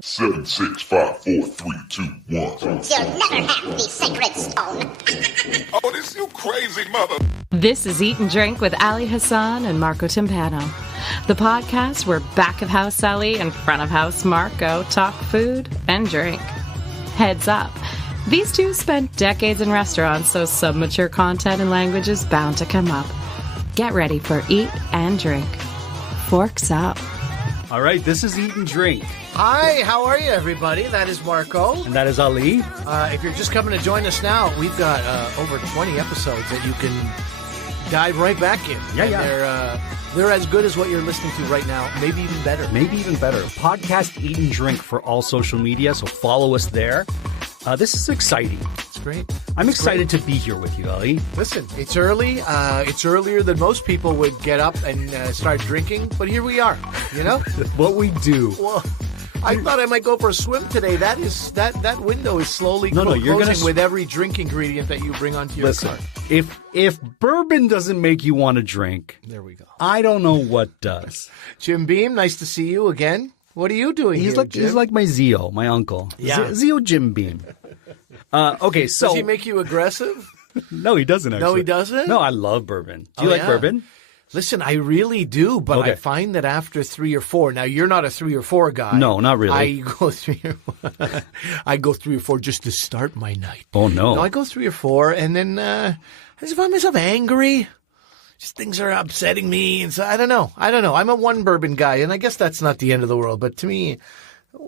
7, 6, 5, 4, 3, 2, 1. You'll never have the sacred stone. Oh, this you crazy mother. This is Eat and Drink with Ali Hassan and Marco Timpano, the podcast where back of house Ali and front of house Marco talk food and drink. Heads up, these two spent decades in restaurants, so some mature content and language is bound to come up. Get ready for Eat and Drink. Forks up. All right, this is Eat and Drink. Hi, how are you, everybody? That is Marco. And that is Ali. If you're just coming to join us now, we've got over 20 episodes that you can dive right back in. Yeah. They're as good as what you're listening to right now, maybe even better. Podcast Eat and Drink for all social media, so follow us there. This is exciting. It's great. I'm excited to be here with you, Ali. Listen, it's early. It's earlier than most people would get up and start drinking, but here we are, you know? What we do. Well, I thought I might go for a swim today. That window is slowly closing with every drink ingredient that you bring onto your car. If bourbon doesn't make you want to drink, there we go. I don't know what does. Jim Beam, nice to see you again. What are you doing He's here, Jim? He's like my Zio, my uncle. Yeah. Zio Jim Beam. Okay, so... Does he make you aggressive? No, he doesn't, actually. No, he doesn't? No, I love bourbon. Do you like bourbon? Listen, I really do, but Okay. I find that after 3 or 4, now you're not a 3 or 4 guy. No, not really. I go 3 or 4 just to start my night. Oh, no. No, I go 3 or 4, and then I just find myself angry. Just things are upsetting me, and so I don't know. I'm a one bourbon guy, and I guess that's not the end of the world. But to me,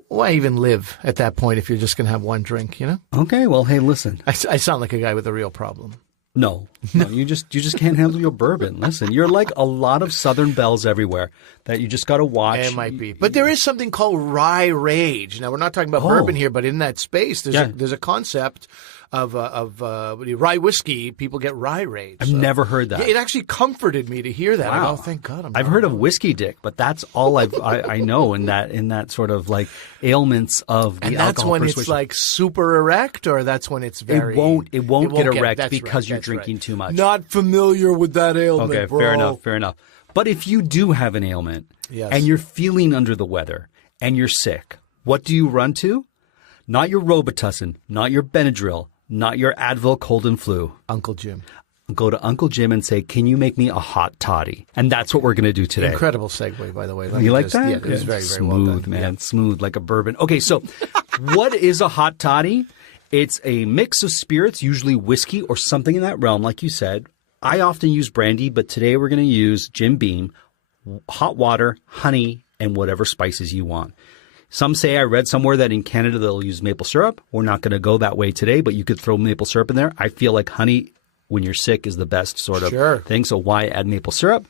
why even live at that point if you're just going to have one drink? You know? Okay, well, hey, listen. I sound like a guy with a real problem. No, you just can't handle your bourbon. Listen, you're like a lot of Southern belles everywhere that you just got to watch. It might be, but there is something called rye rage. Now we're not talking about bourbon here, but in that space, there's a concept of rye whiskey. People get rye rage. I've never heard that. Yeah, it actually comforted me to hear that. Wow. Oh, thank God! I've heard of whiskey dick, but that's all I know in that sort of like ailments of the and that's alcohol when persuasion. it's like super erect, or that's when it's very. It won't get erect that's because right, you're that's drinking right. too much. Not familiar with that ailment. Okay, bro. fair enough. But if you do have an ailment Yes. and you're feeling under the weather and you're sick, what do you run to? Not your Robitussin, not your Benadryl, not your Advil cold and flu. Uncle Jim. Go to Uncle Jim and say, can you make me a hot toddy? And that's what we're going to do today. Incredible segue, by the way. You like that? Yeah, it was very, very smooth, well done. man. Yeah. Smooth like a bourbon. Okay, so what is a hot toddy? It's a mix of spirits, usually whiskey or something in that realm, like you said. I often use brandy, but today we're going to use Jim Beam, hot water, honey, and whatever spices you want. Some say I read somewhere that in Canada they'll use maple syrup. We're not going to go that way today, but you could throw maple syrup in there. I feel like honey when you're sick is the best sort of thing, so why add maple syrup?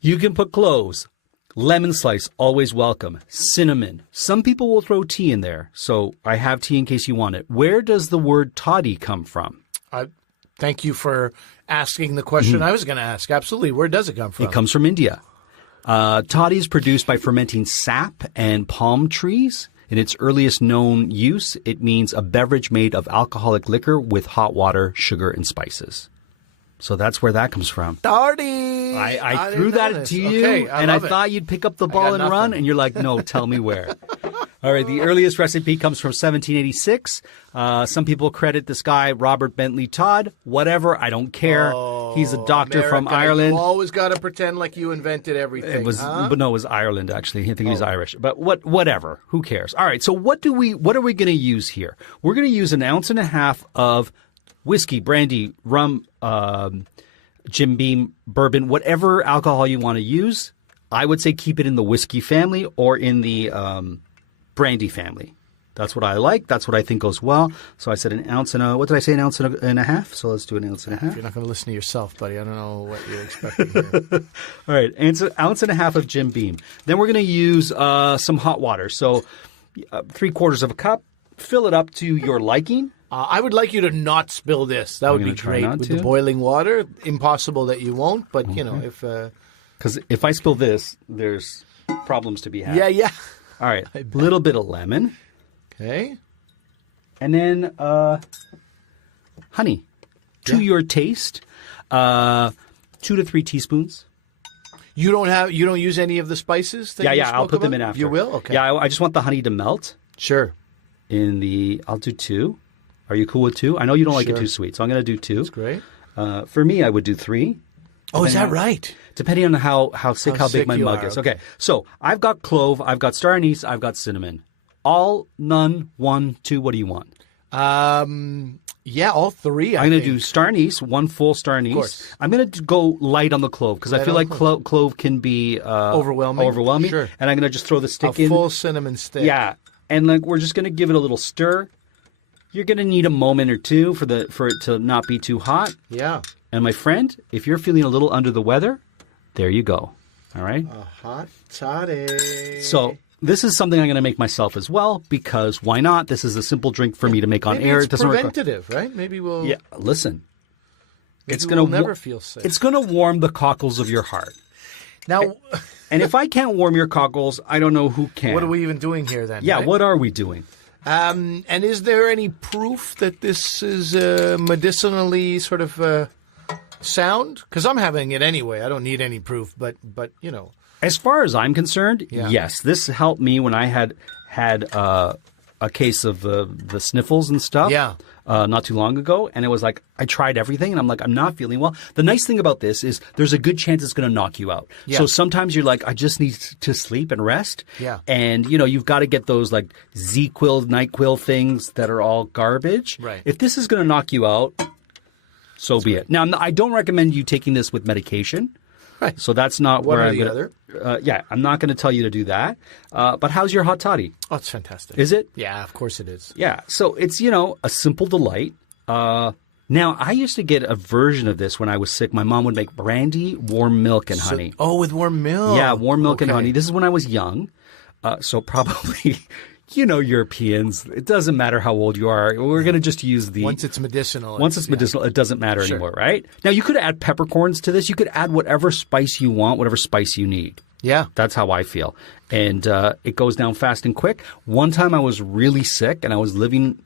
You can put cloves, lemon slice, always welcome, cinnamon. Some people will throw tea in there, so I have tea in case you want it. Where does the word toddy come from? Thank you for asking the question I was going to ask. Absolutely. Where does it come from? It comes from India. Toddy is produced by fermenting sap and palm trees. In its earliest known use, it means a beverage made of alcoholic liquor with hot water, sugar, and spices. So that's where that comes from. Toddy! I threw that to you, Okay, and I love it. thought you'd pick up the ball and run, and you're like, no, tell me where. All right, the earliest recipe comes from 1786. Some people credit this guy, Robert Bentley Todd. Whatever, I don't care. He's a doctor from America, Ireland. You always got to pretend like you invented everything. It was, huh? but no, it was Ireland actually. I think he's Irish. But whatever. Who cares? All right. So what are we going to use here? We're going to use 1.5 ounces of whiskey, brandy, rum, Jim Beam, bourbon, whatever alcohol you want to use. I would say keep it in the whiskey family or in the brandy family. That's what I like. That's what I think goes well. So I said 1 ounce and what did I say? 1.5 ounces? So let's do 1.5 ounces. You're not going to listen to yourself, buddy. I don't know what you're expecting here. All right, 1.5 ounces of Jim Beam. Then we're going to use some hot water. So 3/4 of a cup. Fill it up to your liking. I would like you to not spill this. That would be great. With the boiling water, impossible that you won't. But, you know, if... Because if I spill this, there's problems to be had. Yeah. All right, a little bit of lemon. Okay. And then honey to your taste. 2 to 3 teaspoons. You don't use any of the spices? That you I'll spoke put them about? in after. You will? Okay. Yeah, I just want the honey to melt. Sure. I'll do 2. Are you cool with 2? I know you don't like it too sweet, so I'm going to do 2. That's great. For me, I would do 3. Oh, is that right? Depending on how big my you mug are, is. Okay, so I've got clove, I've got star anise, I've got cinnamon. All, none, 1, 2. What do you want? Yeah, all 3. I'm going to do star anise, 1 full star anise. Of course. I'm going to go light on the clove because I feel like clove can be overwhelming. Sure. And I'm going to just throw the stick a in. full cinnamon stick. Yeah, and we're just going to give it a little stir. You're going to need a moment or two for it to not be too hot. Yeah. And my friend, if you're feeling a little under the weather, there you go. All right? A hot toddy. So this is something I'm going to make myself as well because why not? This is a simple drink for me to make on air. It's it doesn't preventative, right? Maybe we'll... Yeah, listen. We'll never feel sick. It's going to warm the cockles of your heart. Now... And if I can't warm your cockles, I don't know who can. What are we even doing here then? Yeah, right? what are we doing? And is there any proof that this is medicinally sort of sound? Because I'm having it anyway. I don't need any proof, but you know. As far as I'm concerned, Yeah. yes. This helped me when I had a case of the sniffles and stuff. Yeah. Not too long ago, and it was like I tried everything, and I'm like, I'm not feeling well. The nice thing about this is there's a good chance it's going to knock you out. Yeah. So sometimes you're like, I just need to sleep and rest. Yeah. And you've got to get those like Z-Quil, NyQuil things that are all garbage. Right. If this is going to knock you out, so be it. Now, I don't recommend you taking this with medication. Right. So that's not One where or I'm the going to. I'm not going to tell you to do that. But how's your hot toddy? Oh, it's fantastic. Is it? Yeah, of course it is. Yeah. So it's, a simple delight. Now, I used to get a version of this when I was sick. My mom would make brandy, warm milk, and honey. Oh, with warm milk. Yeah, warm milk and Okay. honey. This is when I was young. So probably, Europeans, it doesn't matter how old you are. We're going to just use the... Once it's medicinal. Once it's medicinal, it doesn't matter Sure. anymore, right? Now, you could add peppercorns to this. You could add whatever spice you want, whatever spice you need. Yeah. That's how I feel. And it goes down fast and quick. One time I was really sick and I was living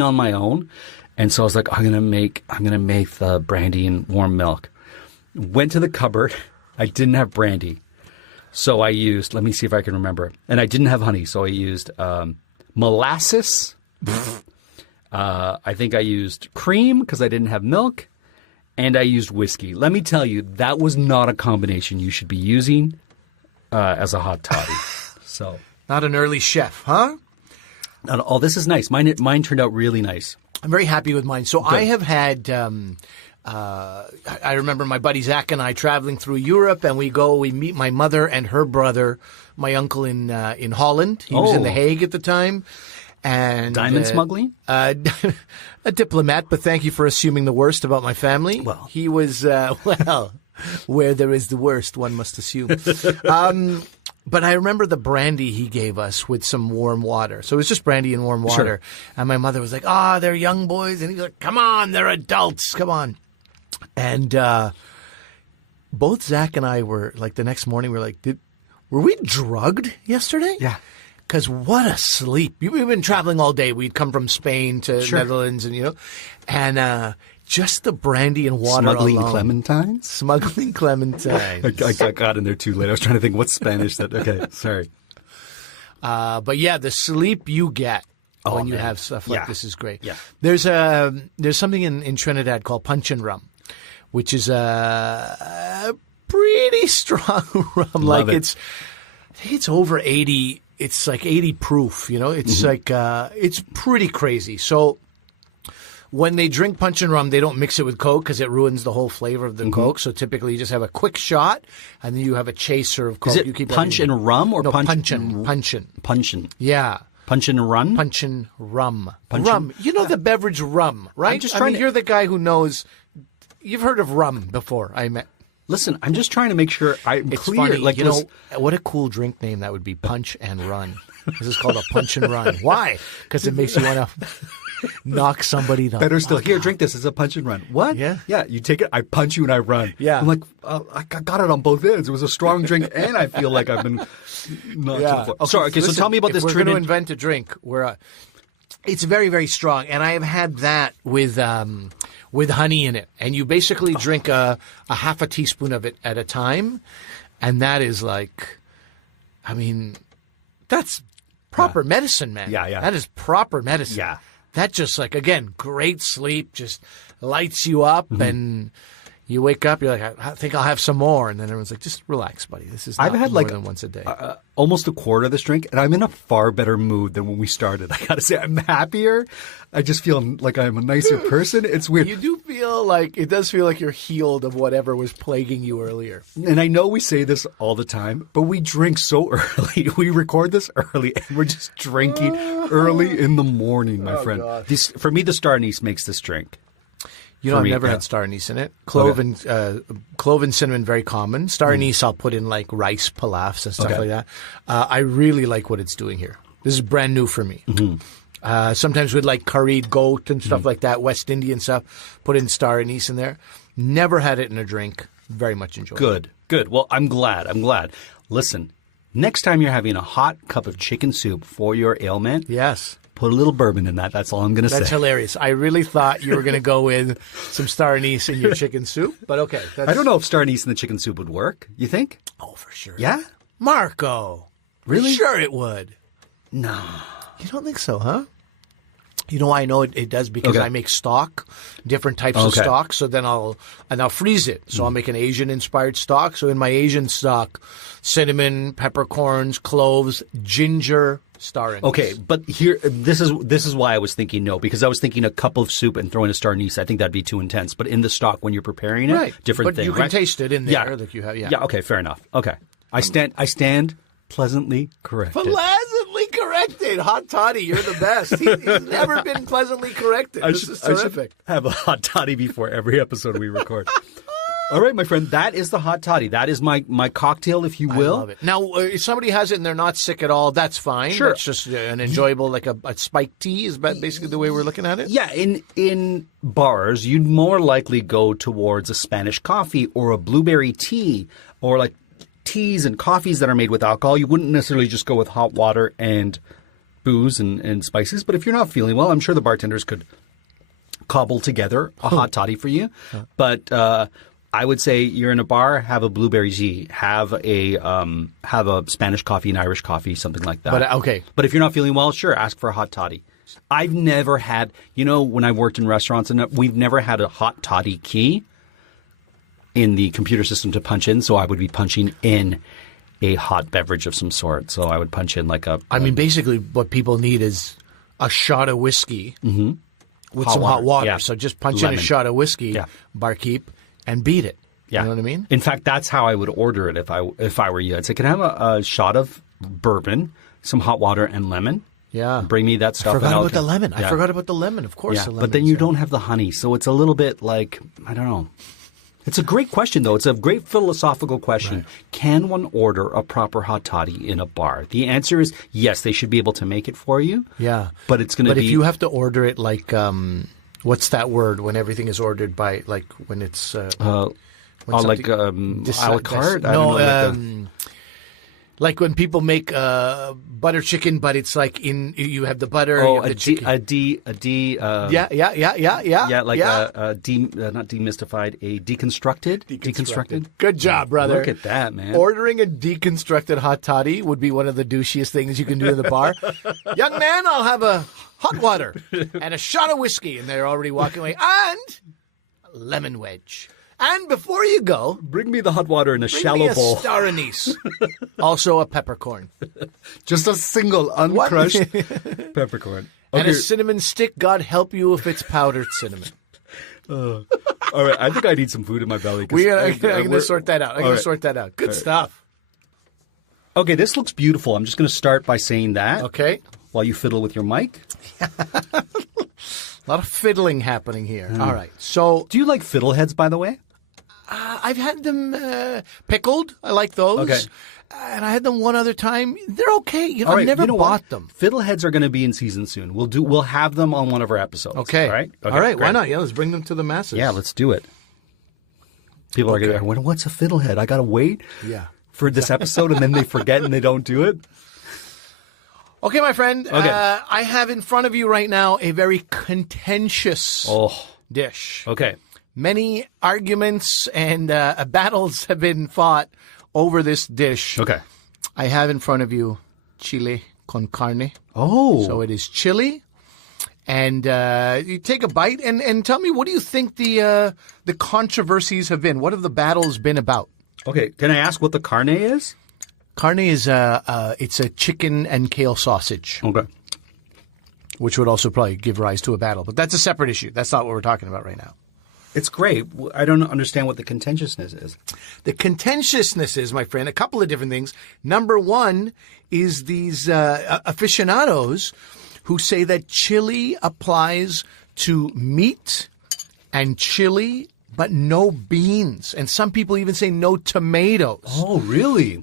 on my own. And so I was like, I'm gonna make the brandy and warm milk. Went to the cupboard. I didn't have brandy. So I used, let me see if I can remember. And I didn't have honey, so I used molasses. I think I used cream because I didn't have milk. And I used whiskey. Let me tell you, that was not a combination you should be using as a hot toddy. So Not an early chef, huh? oh, this is nice. Mine turned out really nice. I'm very happy with mine. So I have had, I remember my buddy Zach and I traveling through Europe, and we meet my mother and her brother, my uncle in Holland. He was in The Hague at the time. And Diamond smuggling? A diplomat, but thank you for assuming the worst about my family. Well. He was, where there is the worst, one must assume. But I remember the brandy he gave us with some warm water. So it was just brandy and warm water. Sure. And my mother was like, they're young boys. And he was like, come on, they're adults. Come on. And both Zach and I were like, the next morning, we were like, were we drugged yesterday? Yeah. Because what a sleep. We've been traveling all day. We'd come from Spain to Netherlands and just the brandy and water Smuggling alone. clementines? Smuggling clementines. I got in there too late. I was trying to think what's Spanish. Okay, sorry. But yeah, the sleep you get when you man. have stuff like Yeah. this is great. Yeah. There's something in Trinidad called Puncheon rum, which is a pretty strong rum. Love it. I think it's over 80. It's like 80 proof. It's like it's pretty crazy. So when they drink Puncheon rum, they don't mix it with Coke because it ruins the whole flavor of the Coke. So typically, you just have a quick shot, and then you have a chaser of Coke. Is it you keep punch everything. and rum or No, punch? Puncheon. Puncheon. Yeah. Punch and run? Puncheon rum. Puncheon? Rum. You know the beverage rum, right? I'm just trying to- you're the guy who knows. You've heard of rum before, I met. Listen, I'm just trying to make sure I'm It's clear. funny. Like, What a cool drink name that would be, Punch and Run. This is called a Punch and Run. Why? Because it makes you want to knock somebody the better still. fuck Here, out. drink this. It's a punch and run. What? Yeah. Yeah, you take it, I punch you and I run. Yeah. I'm like, I got it on both ends. It was a strong drink and I feel like I've been knocked to the floor. Oh, sorry. Okay, so Listen, tell me about if this we're going to Trinidad. invent a drink. It's very, very strong. And I have had that with honey in it. And you basically drink a half a teaspoon of it at a time. And that is like, I mean, that's proper medicine, man. Yeah, yeah. That is proper medicine. Yeah. That just like, again, great sleep, just lights you up and you wake up, you're like, I think I'll have some more. And then everyone's like, just relax, buddy. This is not I've had more like than once a day. Almost a quarter of this drink, and I'm in a far better mood than when we started. I gotta say, I'm happier. I just feel like I'm a nicer person. It's weird. You do feel like, it does feel like you're healed of whatever was plaguing you earlier. And I know we say this all the time, but we drink so early. We record this early, and we're just drinking early in the morning, my friend. God. For me, the star anise makes this drink. You know, For I've me, never yeah. had star anise in it. Clove and cinnamon, very common. Star anise, I'll put in like rice pilafs and stuff Okay. like that. I really like what it's doing here. This is brand new for me. Sometimes with like curried goat and stuff like that, West Indian stuff, put in star anise in there. Never had it in a drink. Very much enjoyed it. Good. Well, I'm glad. Listen, next time you're having a hot cup of chicken soup for your ailment, Yes. put a little bourbon in that. That's all I'm going to say. That's hilarious. I really thought you were going to go with some star anise in your chicken soup, but okay. I don't know if star anise in the chicken soup would work. You think? Oh, for sure. Yeah? Marco. Really? Sure it would. No. You don't think so, huh? You know why I know it does? Because Okay. I make stock, different types of Okay. stock. So then I'll freeze it. So I'll make an Asian inspired stock. So in my Asian stock, cinnamon, peppercorns, cloves, ginger, star anise. Okay, but here, this is why I was thinking no, because I was thinking a cup of soup and throwing a star anise. I think that'd be too intense. But in the stock, when you're preparing it, Right. different But thing. you can right? taste it in there. Yeah. Like you have, yeah. Yeah. Okay. Fair enough. Okay. I stand pleasantly corrected. Pleasantly corrected. Hot Toddy, you're the best. He's never been pleasantly corrected. This is terrific. Have a hot toddy before every episode we record. All right, my friend, that is the hot toddy. That is my cocktail, if you will. I love it. Now, if somebody has it and they're not sick at all, that's fine. Sure. It's just an enjoyable, like a spiked tea is basically the way we're looking at it. Yeah, in bars, you'd more likely go towards a Spanish coffee or a blueberry tea, or like teas and coffees that are made with alcohol. You wouldn't necessarily just go with hot water and booze and spices. But if you're not feeling well, I'm sure the bartenders could cobble together a hot toddy for you. But I would say you're in a bar, have a blueberry tea, have a Spanish coffee, an Irish coffee, something like that. But okay. But if you're not feeling well, sure, ask for a hot toddy. I've never had, when I worked in restaurants, and we've never had a hot toddy key in the computer system to punch in, so I would be punching in a hot beverage of some sort. So I would punch in like I mean, basically what people need is a shot of whiskey with Hot some hot water. water. Yeah. So just punch Lemon. in a shot of whiskey, Yeah. barkeep, and beat it. Yeah. You know what I mean? In fact, that's how I would order it if I were you. I'd say, can I have a shot of bourbon, some hot water, and lemon? Yeah. Bring me that stuff. I forgot and I'll- about the lemon. I Yeah. forgot about the lemon. Of course, Yeah, the lemon. but then you don't have the honey, so it's a little bit like, I don't know. It's a great question, though. It's a great philosophical question. Right. Can one order a proper hot toddy in a bar? The answer is yes, they should be able to make it for you. Yeah. But it's going to be... But if you have to order it like, what's that word when everything is ordered by, like, when it's... when like something- a la carte? I No, don't know, like when people make butter chicken, but it's like you have the butter, you have the chicken. Yeah, like not demystified, a deconstructed. Deconstructed. Good job, brother. Look at that, man. Ordering a deconstructed hot toddy would be one of the douchiest things you can do in the bar. Young man, I'll have a hot water and a shot of whiskey, and they're already walking away, and a lemon wedge. And before you go, Bring me the hot water in a bring shallow me a bowl. star anise. Also a peppercorn. Just a single uncrushed peppercorn. And a cinnamon stick. God help you if it's powdered cinnamon. All right, I think I need some food in my belly. I'm going to sort that out. I'm going to sort that out. Good stuff. Okay, this looks beautiful. I'm just going to start by saying that. Okay. While you fiddle with your mic. A lot of fiddling happening here. All right. So Do you like fiddleheads, by the way? I've had them pickled. I like those. Okay. And I had them one other time. They're okay. All I've right, never you know bought what? them. Fiddleheads are going to be in season soon. We'll have them on one of our episodes. Okay. All right. Okay, All right. Why great. not? Yeah, let's bring them to the masses. Yeah, let's do it. People are going to be like, what's a fiddlehead? I got to wait Yeah. for this episode, and then they forget and they don't do it. Okay, my friend. Okay. I have in front of you right now a very contentious dish. Okay. Many arguments and battles have been fought over this dish. Okay. I have in front of you chili con carne. Oh. So it is chili. And you take a bite and tell me, what do you think the controversies have been? What have the battles been about? Okay. Can I ask what the carne is? Carne is it's a chicken and kale sausage, Okay. which would also probably give rise to a battle. But that's a separate issue. That's not what we're talking about right now. It's great. I don't understand what the contentiousness is. The contentiousness is, my friend, a couple of different things. Number one is these aficionados who say that chili applies to meat and chili, but no beans. And some people even say no tomatoes. Oh, really?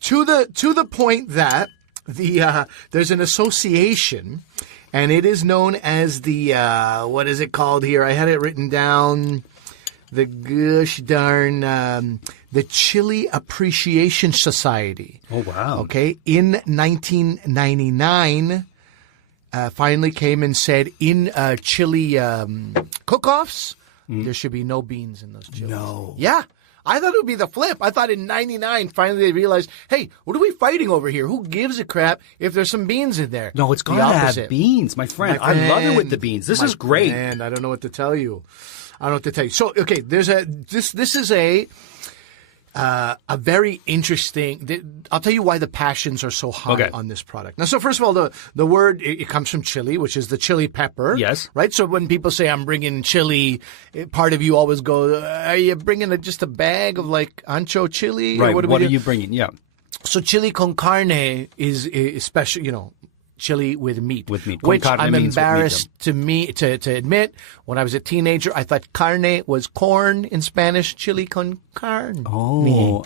To the point that there's an association, and it is known as the what is it called here? I had it written down. The gosh darn the Chili Appreciation Society. Oh, wow. Okay, in 1999, finally came and said in chili cook-offs there should be no beans in those chilies. No. Yeah. I thought it would be the flip. I thought in 99, finally they realized, hey, what are we fighting over here? Who gives a crap if there's some beans in there? No, it's The got to opposite. have beans, my friend. I love it with the beans. This is great. And I don't know what to tell you. So, okay, this is a very interesting. I'll tell you why the passions are so high on this product. Now, so first of all, the word it comes from chili, which is the chili pepper. Yes. Right. So when people say I'm bringing chili, part of you always go, "Are you bringing just a bag of like ancho chili? Right. Or What are you bringing? Yeah. So chili con carne is special. Chili with meat. With meat. Con Which carne I'm means with meat, embarrassed to admit. When I was a teenager, I thought carne was corn in Spanish. Chili con carne. Oh.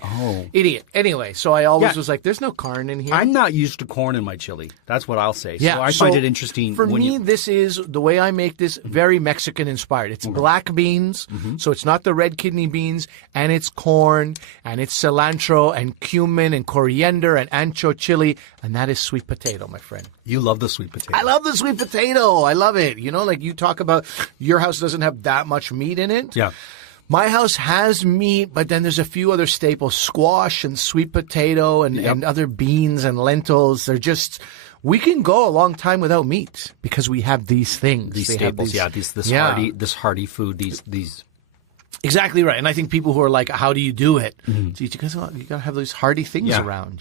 Idiot. Anyway, so I always Yeah. was like, there's no carne in here. I'm not used to corn in my chili. That's what I'll say. Yeah, So I find it interesting. For when me, this is the way I make this very Mexican inspired. It's black beans, so it's not the red kidney beans, and it's corn, and it's cilantro, and cumin, and coriander, and ancho chili, and that is sweet potato, my friend. You love the sweet potato. I love the sweet potato. I love it. Like you talk about your house doesn't have that much meat in it. Yeah. My house has meat, but then there's a few other staples, squash and sweet potato and other beans and lentils. They're just, we can go a long time without meat because we have these things. These They have staples, this hearty food, these. Exactly right. And I think people who are like, how do you do it? So you gotta have those hearty things around,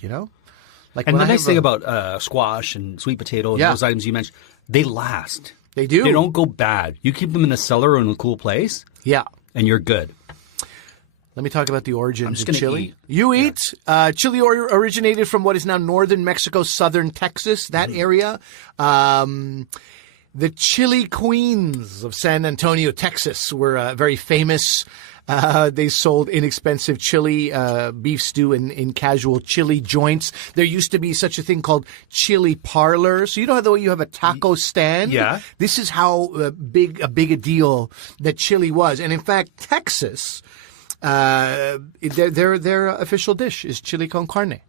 Like And when the I nice have thing about squash and sweet potato and those items you mentioned, they last. They do. They don't go bad. You keep them in the cellar or in a cool place, Yeah. and you're good. Let me talk about the origins of gonna chili. eat. You eat. Chili originated from what is now northern Mexico, southern Texas, that area. The chili queens of San Antonio, Texas were very famous. They sold inexpensive chili, beef stew in casual chili joints. There used to be such a thing called chili parlors. So you know how the way you have a taco stand? Yeah. This is how big a deal that chili was. And in fact, Texas, their official dish is chili con carne.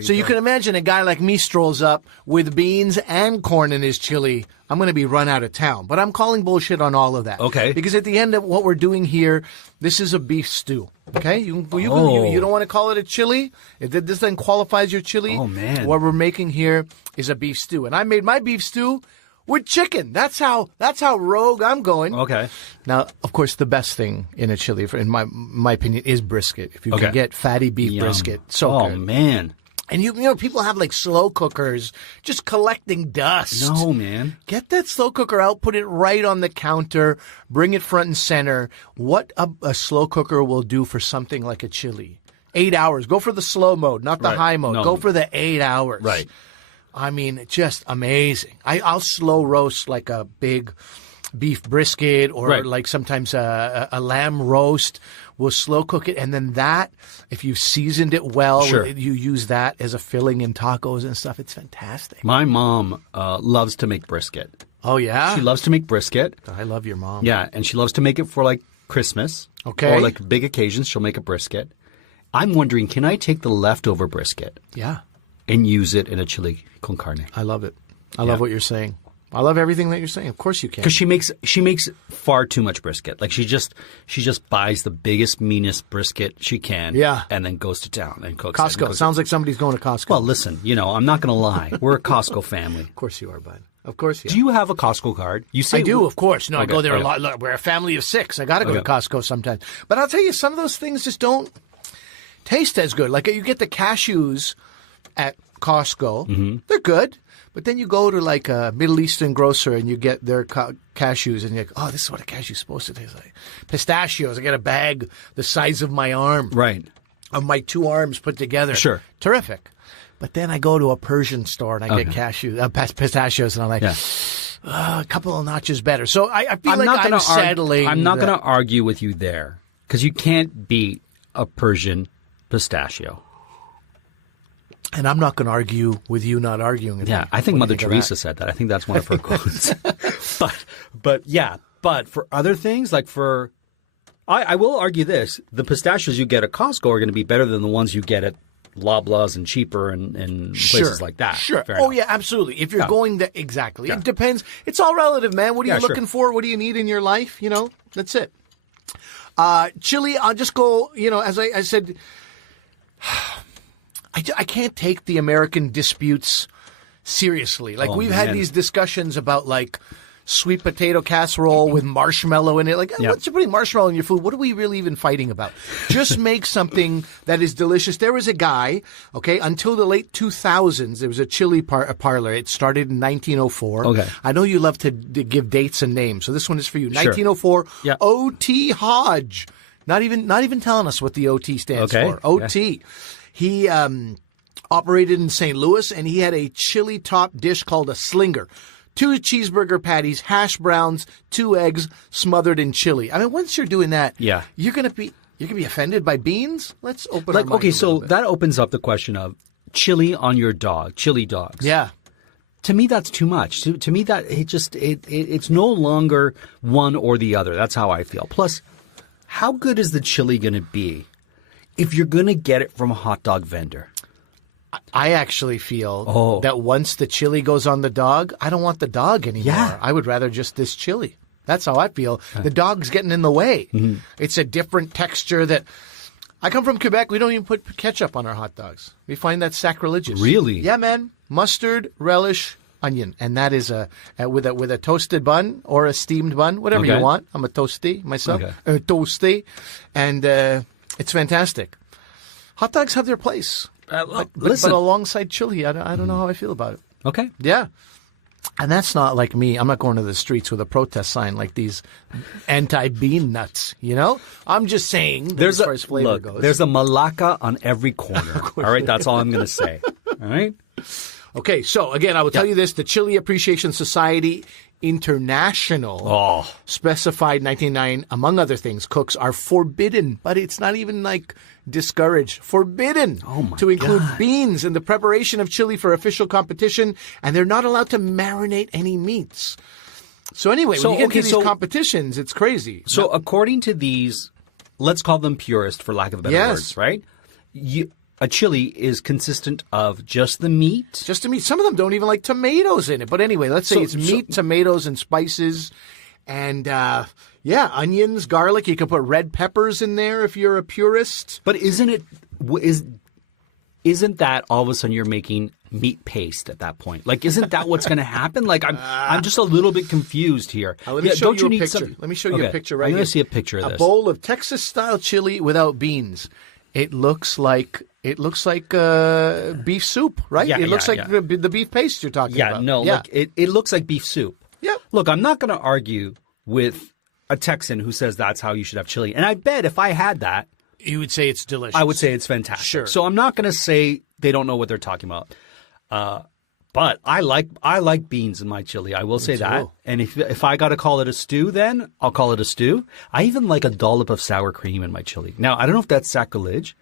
So you can imagine a guy like me strolls up with beans and corn in his chili. I'm going to be run out of town. But I'm calling bullshit on all of that. Okay. Because at the end of what we're doing here, this is a beef stew. Okay? You don't want to call it a chili? This then qualifies your chili. Oh, man. What we're making here is a beef stew. And I made my beef stew with chicken. That's how rogue I'm going. Okay. Now, of course, the best thing in a chili, in my opinion, is brisket. If you can get fatty beef Yum. brisket, so oh, good. Man. And you know, people have like slow cookers just collecting dust. No, man. Get that slow cooker out, put it right on the counter, bring it front and center. What a slow cooker will do for something like a chili. 8 hours. Go for the slow mode, not the Right. high mode. No. Go for the 8 hours. Right. I mean, just amazing. I'll slow roast like a big beef brisket or like sometimes a lamb roast. We'll slow cook it. And then that, if you've seasoned it well, Sure. you use that as a filling in tacos and stuff. It's fantastic. My mom loves to make brisket. Oh, yeah? She loves to make brisket. I love your mom. Yeah, and she loves to make it for like Christmas. Okay. Or like big occasions, she'll make a brisket. I'm wondering, can I take the leftover brisket Yeah. and use it in a chili con carne? I love it. I love what you're saying. I love everything that you're saying. Of course you can. Because she makes far too much brisket. Like she just buys the biggest, meanest brisket she can. Yeah. And then goes to town and cooks Costco. it. Sounds like somebody's going to Costco. Well, listen, I'm not going to lie. We're a Costco family. Of course you are, bud. Of course you are. Do you have a Costco card? You say I do, of course. No, I Okay, go there a okay. lot. Look, we're a family of 6. I got to go to Okay. Costco sometimes. But I'll tell you, some of those things just don't taste as good. Like you get the cashews at Costco. Mm-hmm. They're good. But then you go to like a Middle Eastern grocer and you get their cashews and you're like, oh, this is what a cashew's supposed to taste like. Pistachios. I get a bag the size of my arm. Right. Of my 2 arms put together. Sure. Terrific. But then I go to a Persian store and I get pistachios and I'm like, Yeah. a couple of notches better. So I feel I'm like not I'm gonna settling. I'm not going to argue with you there because you can't beat a Persian pistachio. And I'm not going to argue with you not arguing with me. Yeah, I think Mother Teresa said that. I think that's one of her quotes. But for other things, like I will argue this: the pistachios you get at Costco are going to be better than the ones you get at Loblaws and cheaper and places like that. Sure. Fair Oh, enough. yeah, absolutely. If you're Yeah. going there, exactly. Yeah. It depends. It's all relative, man. What are you Yeah, sure. looking for? What do you need in your life? That's it. Chili, I'll just go, as I said, I can't take the American disputes seriously. Like, Oh, we've had man. these discussions about, like, sweet potato casserole with marshmallow in it. Like, Yeah. what's putting marshmallow in your food? What are we really even fighting about? Just make something that is delicious. There was a guy, okay, until the late 2000s, there was a chili parlor. It started in 1904. Okay. I know you love to give dates and names, so this one is for you. Sure. 1904, Yeah. O.T. Hodge. Not even telling us what the O.T. stands Okay. for. O.T. He operated in St. Louis, and he had a chili top dish called a slinger. 2 cheeseburger patties, hash browns, 2 eggs smothered in chili. I mean, once you're doing that, Yeah. you're gonna be offended by beans. Let's open our Like, minds okay, a so little bit. that opens up the question of chili on your dog, chili dogs. Yeah. To me, that's too much. To me, that it's no longer one or the other. That's how I feel. Plus, how good is the chili going to be if you're going to get it from a hot dog vendor? I actually feel Oh. that once the chili goes on the dog, I don't want the dog anymore. Yeah. I would rather just this chili. That's how I feel. The dog's getting in the way. Mm-hmm. It's a different texture that... I come from Quebec. We don't even put ketchup on our hot dogs. We find that sacrilegious. Really? Yeah, man. Mustard, relish, onion. And that is with a toasted bun or a steamed bun, whatever Okay. you want. I'm a toasty myself. Okay. Toasty. And it's fantastic. Hot dogs have their place. Listen. But alongside chili, I don't know how I feel about it. Okay. Yeah. And that's not like me. I'm not going to the streets with a protest sign like these anti-bean nuts, I'm just saying that as far as flavor goes. There's a malacca on every corner. All right, that's all I'm going to say. All right? Okay, so again, I will tell you this. The Chili Appreciation Society International specified 1909, among other things, cooks are forbidden, but it's not even like discouraged, forbidden to include beans in the preparation of chili for official competition, and they're not allowed to marinate any meats. So anyway, when you get to these competitions, it's crazy. So according to these, let's call them purist for lack of better words, right? A chili is consistent of just the meat. Just the meat. Some of them don't even like tomatoes in it. But anyway, let's say it's meat, tomatoes, and spices. And, onions, garlic. You can put red peppers in there if you're a purist. But isn't that all of a sudden you're making meat paste at that point? Like, isn't that what's going to happen? Like, I'm just a little bit confused here. Let me show you a picture. Let me show you a picture right I'm here. going to see a picture of this. A bowl of Texas-style chili without beans. It looks like beef soup, right? Yeah, it looks like the beef paste you're talking about. Look, it looks like beef soup. Yep. Look, I'm not going to argue with a Texan who says that's how you should have chili. And I bet if I had that, you would say it's delicious. I would say it's fantastic. Sure. So I'm not going to say they don't know what they're talking about. But I like beans in my chili. I will say that. And if I got to call it a stew, then I'll call it a stew. I even like a dollop of sour cream in my chili. Now, I don't know if that's sacrilege,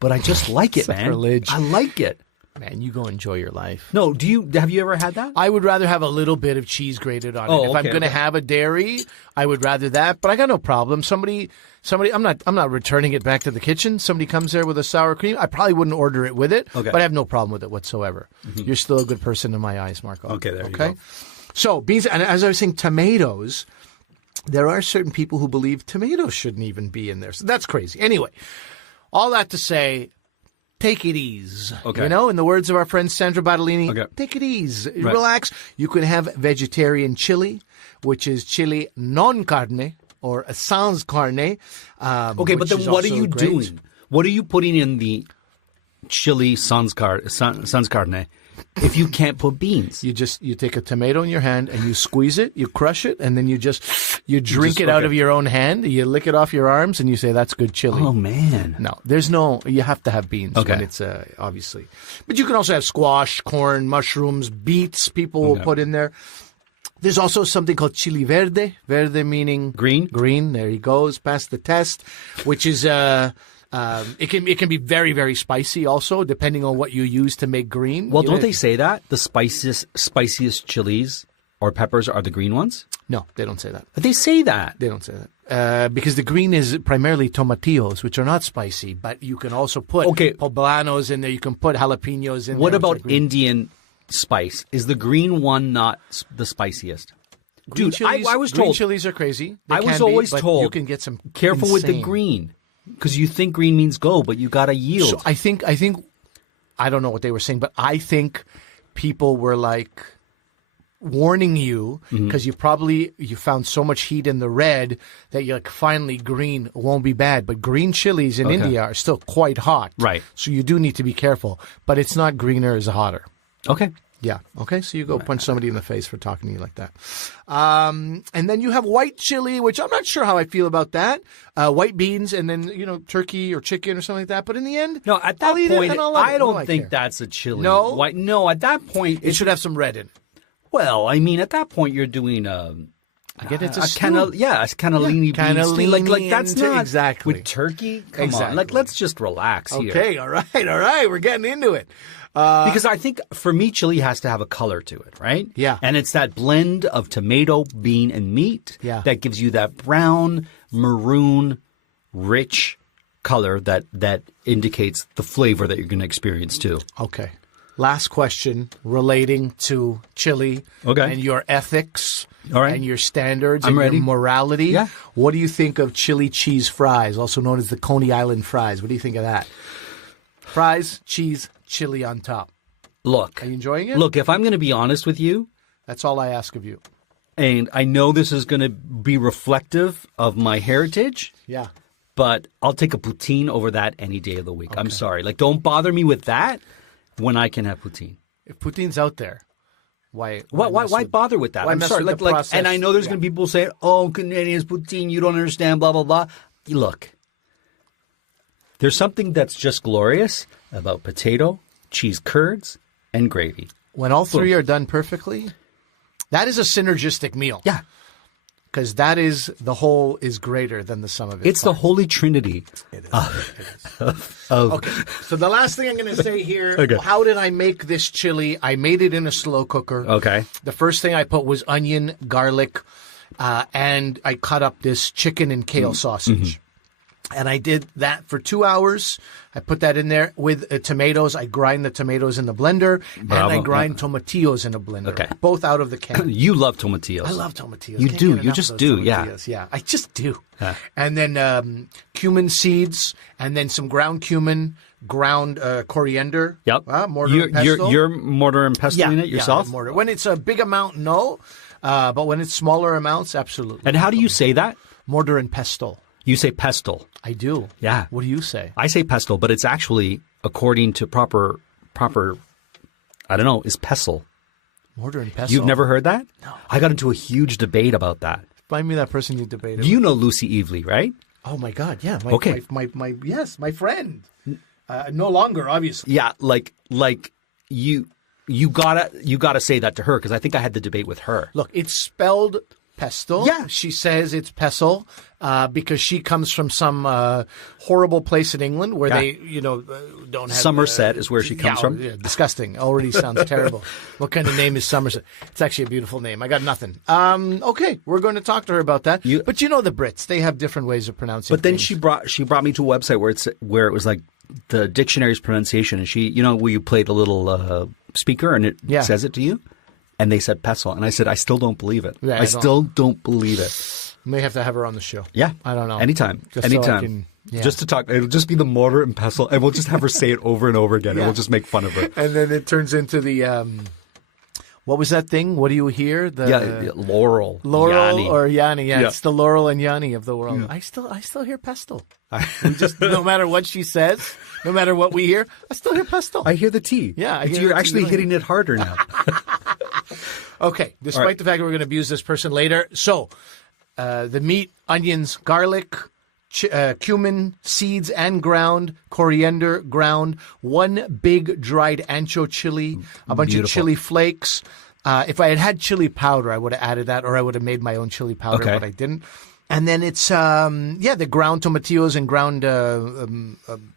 but I just like it, man. Sacrilege. I like it. Man, you go enjoy your life. No, have you ever had that? I would rather have a little bit of cheese grated on it. Oh, If I'm okay, going to okay. have a dairy, I would rather that. But I got no problem. Somebody, I'm not returning it back to the kitchen. Somebody comes there with a sour cream. I probably wouldn't order it with it, Okay. but I have no problem with it whatsoever. You're still a good person in my eyes, Marco. Okay, there you go. So beans, and as I was saying, tomatoes. There are certain people who believe tomatoes shouldn't even be in there. So that's crazy. Anyway, all that to say, take it easy. Okay. You know, in the words of our friend Sandra Battolini, Okay. take it easy. Relax. You can have vegetarian chili, which is chili non carne or sans carne. Okay, but which then is what are also you great. doing? What are you putting in the chili sans carne if you can't put beans? You take a tomato in your hand and you squeeze it, you crush it, and then you drink it out okay. of your own hand. You lick it off your arms, and you say that's good chili. Oh, man. No, you have to have beans Okay. when it's obviously. But you can also have squash, corn, mushrooms, beets. People will put in there. There's also something called chili verde. Verde meaning Green? Green. There he goes, passed the test. Which is it can be very, very spicy. Also, depending on what you use to make green. Well, don't they say that? The spiciest chilies or peppers are the green ones? No, they don't say that. But they say that. They don't say that. Because the green is primarily tomatillos, which are not spicy, but you can also put poblanos in there. You can put jalapenos in there. What which about are green. Indian spice? Is the green one not the spiciest? Green Dude, chilies, I was green told. chilies are crazy. They I was can be, always but told. you can get some Careful with the insane. green. Because you think green means go, but you got to yield. So I think I don't know what they were saying, but I think people were like warning you because you found so much heat in the red that you're like, finally green won't be bad. But green chilies in India are still quite hot. Right. So you do need to be careful. But it's not greener, it's hotter. Okay. Yeah. Okay. So you go punch somebody in the face for talking to you like that. And then you have white chili, which I'm not sure how I feel about that. White beans and then, turkey or chicken or something like that. But in the end, No, at that I'll eat it point, and I'll love it. I What don't do I think care? that's a chili. No? White, no, at that point, It should have some red in it. well, I mean, at that point, you're doing I get it's a a stew. cannellini beans. Like that's into- not exactly. with turkey. Come on, Exactly. like let's just relax here. Okay. All right. We're getting into it. Because I think for me, chili has to have a color to it, right? Yeah. And it's that blend of tomato, bean, and meat that gives you that brown, maroon, rich color that indicates the flavor that you're going to experience too. Okay. Last question relating to chili Okay. and your ethics All right. and your standards I'm and ready. your morality. Yeah. What do you think of chili cheese fries, also known as the Coney Island fries? What do you think of that? Fries, cheese, chili on top. Look. Are you enjoying it? Look, if I'm going to be honest with you, That's all I ask of you. and I know this is going to be reflective of my heritage, Yeah. but I'll take a poutine over that any day of the week. I'm sorry. Like, don't bother me with that when I can have poutine. If poutine's out there, why Why bother with that? why I'm mess sorry. with the Like, process? and I know there's Yeah. going to be people saying, "Oh, Canadians poutine, you don't understand." Blah blah blah. Look, there's something that's just glorious about potato, cheese curds, and gravy. When all three are done perfectly, that is a synergistic meal. Yeah, Because that is, the whole is greater than the sum of its it's the parts. holy trinity. It is. Of So the last thing I'm going to say here, Okay. how did I make this chili? I made it in a slow cooker. Okay. The first thing I put was onion, garlic, and I cut up this chicken and kale sausage. And I did that for 2 hours. I put that in there with tomatoes. I grind the tomatoes in the blender, and I Bravo. grind tomatillos in a blender. Okay. Both out of the can. You love tomatillos. I love tomatillos. You Can't do. get You enough just of do, those yeah. tomatillos. Yeah, I just do. Yeah. And then cumin seeds, and then some ground cumin, ground coriander. Yep. Mortar and pestle. You're mortar and pestle in it yourself. Yeah, mortar. When it's a big amount, no. But when it's smaller amounts, absolutely. And how do you say that? Mortar and pestle. You say pestle. I do. Yeah. What do you say? I say pestle, but it's actually, according to proper, I don't know, is pestle. Mortar and pestle. You've never heard that? No. I got into a huge debate about that. Find me that person you debated. You know Lucy Evely, right? Oh my God! Yeah. Okay. My friend. No longer, obviously. Yeah, like you gotta say that to her because I think I had the debate with her. Look, it's spelled pesto. Yeah. She says it's pestle because she comes from some horrible place in England where they, don't have... Somerset is where she comes from. Yeah, disgusting. Already sounds terrible. What kind of name is Somerset? It's actually a beautiful name. I got nothing. Okay, we're going to talk to her about that. But the Brits, they have different ways of pronouncing But then things. she brought me to a website where it was like the dictionary's pronunciation, and she, where you play the little speaker and it says it to you, and they said pestle, and I said I still don't believe it. Yeah, I still don't believe it. May have to have her on the show. Yeah, I don't know. Anytime, Just so I anytime. can- yeah. Just to talk. It'll just be the mortar and pestle, and we'll just have her say it over and over again, and we'll just make fun of her. And then it turns into the what was that thing? What do you hear? The Laurel, Laurel Yanni. or Yanni? Yeah, Yeah. it's the Laurel and Yanni of the world. Yeah. I still hear pestle. We just no matter what she says, no matter what we hear, I still hear pestle. I hear the T. Yeah, You're actually hitting it harder now. Okay, despite the fact that we're going to abuse this person later. So, the meat, onions, garlic, cumin, seeds and ground, coriander ground, one big dried ancho chili, a bunch of chili flakes. If I had had chili powder, I would have added that, or I would have made my own chili powder, but I didn't. And then it's, the ground tomatillos and ground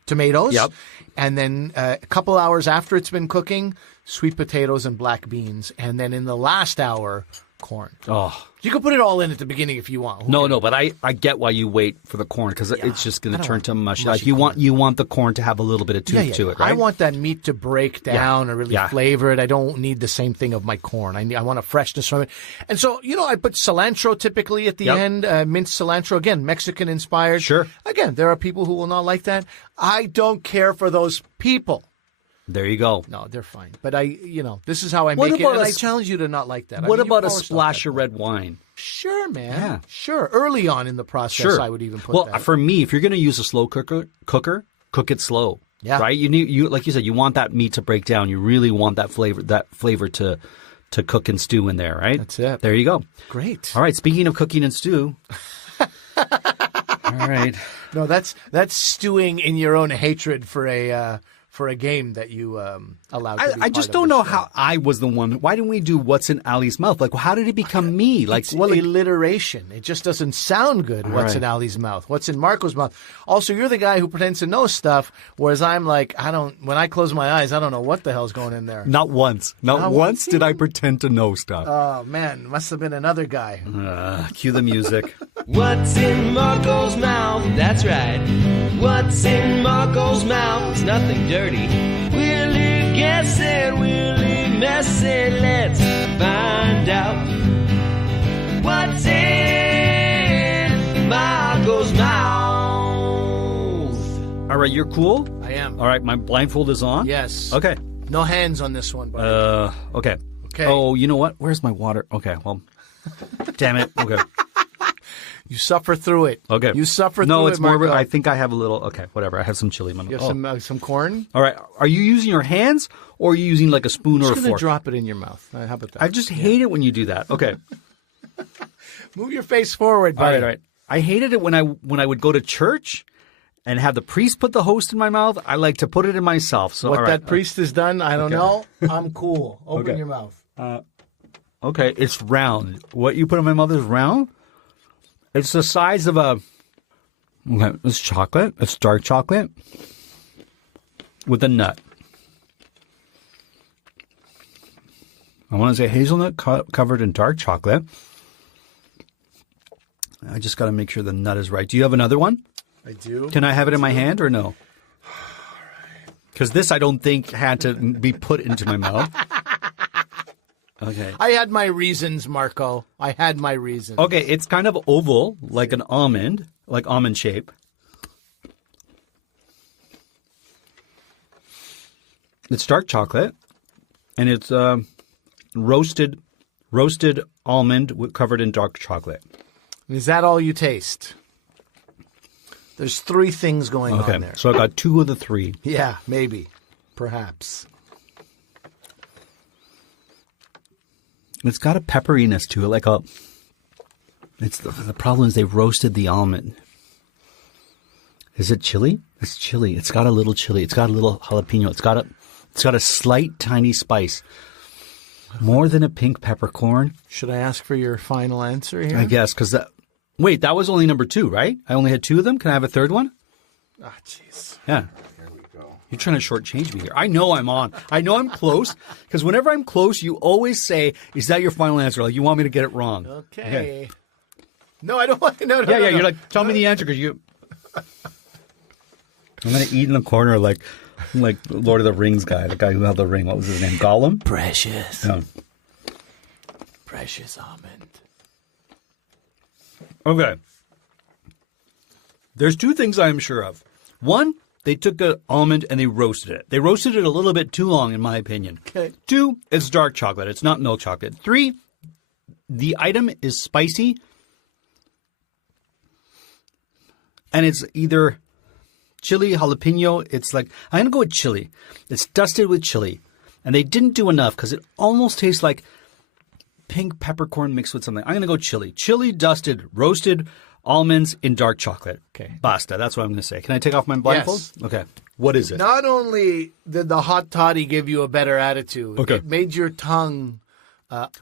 tomatoes. Yep. And then a couple hours after it's been cooking, sweet potatoes and black beans. And then in the last hour, corn. Oh. You can put it all in at the beginning if you want. No, but I get why you wait for the corn, because it's just going to turn to mush. Like you corn. want the corn to have a little bit of tooth to it, right? I want that meat to break down or really flavor it. I don't need the same thing of my corn. I want a freshness from it. And so, I put cilantro typically at the end, minced cilantro. Again, Mexican inspired. Sure. Again, there are people who will not like that. I don't care for those people. There you go. No, they're fine. But this is how I make it, and I challenge you to not like that. What about a splash of red wine? Sure, man. Yeah. Sure. Early on in the process, I would even put that. Well, for me, if you're going to use a slow cooker, cook it slow. Yeah. Right? You like you said, you want that meat to break down. You really want that flavor to cook and stew in there, right? That's it. There you go. Great. All right. Speaking of cooking and stew. All right. No, that's stewing in your own hatred for a game that you allowed. To be I just don't know how I was the one. Why didn't we do what's in Ali's mouth? Like, how did it become me? Like, it's alliteration. It just doesn't sound good. What's in Ali's mouth? What's in Marco's mouth? Also, you're the guy who pretends to know stuff, whereas I'm like, when I close my eyes, I don't know what the hell's going in there. Not once. Not once did I pretend to know stuff. Oh, man. Must have been another guy. Cue the music. What's in Marco's mouth? That's right. What's in Marco's mouth? It's nothing dirty. Willie guessing, Willie messing. Let's find out what's in Marco's mouth. All right, you're cool? I am. All right, my blindfold is on? Yes. Okay. No hands on this one, buddy. Okay. Okay. Oh, you know what? Where's my water? Okay, well, damn it. Okay. You suffer through it. Okay. You suffer through it, No, it's more, Marco. I think I have a little, okay, whatever. I have some chili in my mouth. You have some corn? All right. Are you using your hands or are you using like a spoon or a I'm just going fork? to drop it in your mouth. How about that? I just hate it when you do that. Okay. Move your face forward, All buddy. right, all right. I hated it when I would go to church and have the priest put the host in my mouth. I like to put it in myself. So What all right. that priest has done, I don't know. I'm cool. Open Okay. your mouth. Okay, it's round. What you put in my mouth is round? It's the size of a... Okay, it's chocolate. It's dark chocolate with a nut. I want to say hazelnut covered in dark chocolate. I just got to make sure the nut is right. Do you have another one? I do. Can I have it in my hand or no? Because this I don't think had to be put into my mouth. Okay. I had my reasons, Marco. I had my reasons. Okay, it's kind of oval, like an almond, like almond shape. It's dark chocolate, and it's roasted almond covered in dark chocolate. Is that all you taste? There's three things going on there. So I got two of the three. Yeah, maybe. Perhaps. It's got a pepperiness to it, like a... It's the problem is they roasted the almond. Is it chili? It's chili. It's got a little chili. It's got a little jalapeno. It's got a slight tiny spice. More than a pink peppercorn? Should I ask for your final answer here? I guess, because wait, that was only number 2, right? I only had 2 of them. Can I have a third one? Ah, jeez. Yeah. Here we go. You're trying to shortchange me here. I know I'm on. I know I'm close, because whenever I'm close, you always say, is that your final answer? Like, you want me to get it wrong. Okay. No, I don't want to. No, Yeah, you're like, tell me the answer, because you... I'm going to eat in the corner like Lord of the Rings guy, the guy who held the ring. What was his name? Gollum? Precious. Yeah. Precious almond. Okay. There's 2 things I'm sure of. One, they took an almond and they roasted it. They roasted it a little bit too long, in my opinion. Okay. 2, it's dark chocolate. It's not milk chocolate. 3, the item is spicy. And it's either chili, jalapeno. It's like, I'm going to go with chili. It's dusted with chili. And they didn't do enough because it almost tastes like pink peppercorn mixed with something. I'm going to go chili. Chili dusted, roasted almonds in dark chocolate. Okay. Basta. That's what I'm going to say. Can I take off my blindfold? Yes. Okay. What is it? Not only did the hot toddy give you a better attitude, Okay. it made your tongue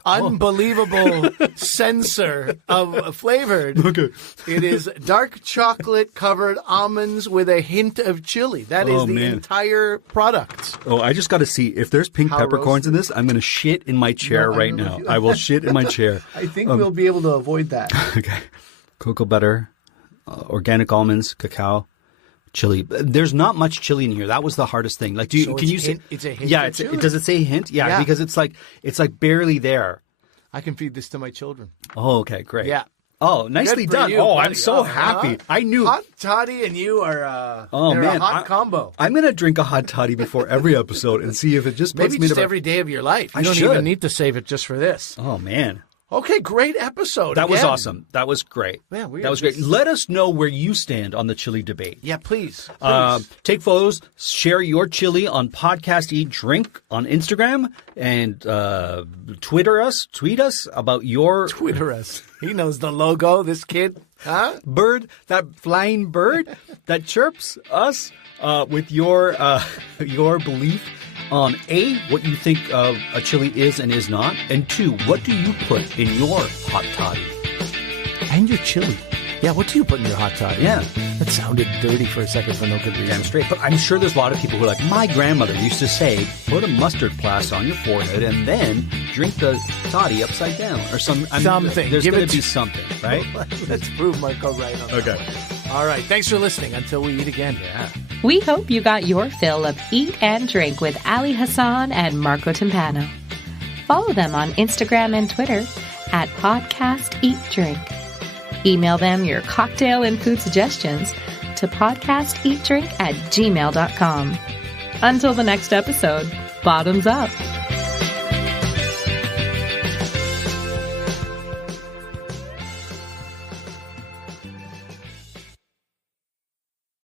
unbelievable sensor of flavored. Okay. It is dark chocolate covered almonds with a hint of chili. That is Oh, the man. entire product. Oh, I just got to see. If there's pink How peppercorns in roasted? this, I'm going to shit in my chair No, I right know now. you- I will shit in my chair. I think we'll be able to avoid that. Okay. Cocoa butter, organic almonds, cacao, chili. There's not much chili in here. That was the hardest thing. Like, So can you say? it's a hint Yeah. of chili. Does it say hint? Yeah, Yeah. because it's like barely there. I can feed this to my children. Oh, okay, great. Yeah. Oh, nicely Good for done. you, Oh, buddy. I'm so Oh, happy. huh? I knew. Hot toddy and you are Oh they're man, a hot combo. I'm gonna drink a hot toddy before every episode and see if it just puts Maybe me just to. every day of your life. You I don't should. even need to save it just for this. Oh man. Okay, great episode. That was again. awesome. That was great. Yeah, we that are was great. just- Let us know where you stand on the chili debate. Yeah, please. Take photos, share your chili on Podcast Eat Drink on Instagram, and tweet us about your Twitter us. He knows the logo, this kid. Huh? bird, that flying bird that chirps us with your belief on A, what you think a chili is and is not, and 2, what do you put in your hot toddy? And your chili. Yeah, what do you put in your hot toddy? Yeah. That sounded dirty for a second for no good reason. Damn straight. But I'm sure there's a lot of people who are like, my grandmother used to say, put a mustard plaster on your forehead and then drink the toddy upside down or something. There's Give going it to be to- something, right? Let's prove Marco right on that one. All right, thanks for listening. Until we eat again. Yeah. We hope you got your fill of Eat and Drink with Ali Hassan and Marco Timpano. Follow them on Instagram and Twitter at Podcast Eat Drink. Email them your cocktail and food suggestions to podcasteatdrink@gmail.com. Until the next episode, bottoms up.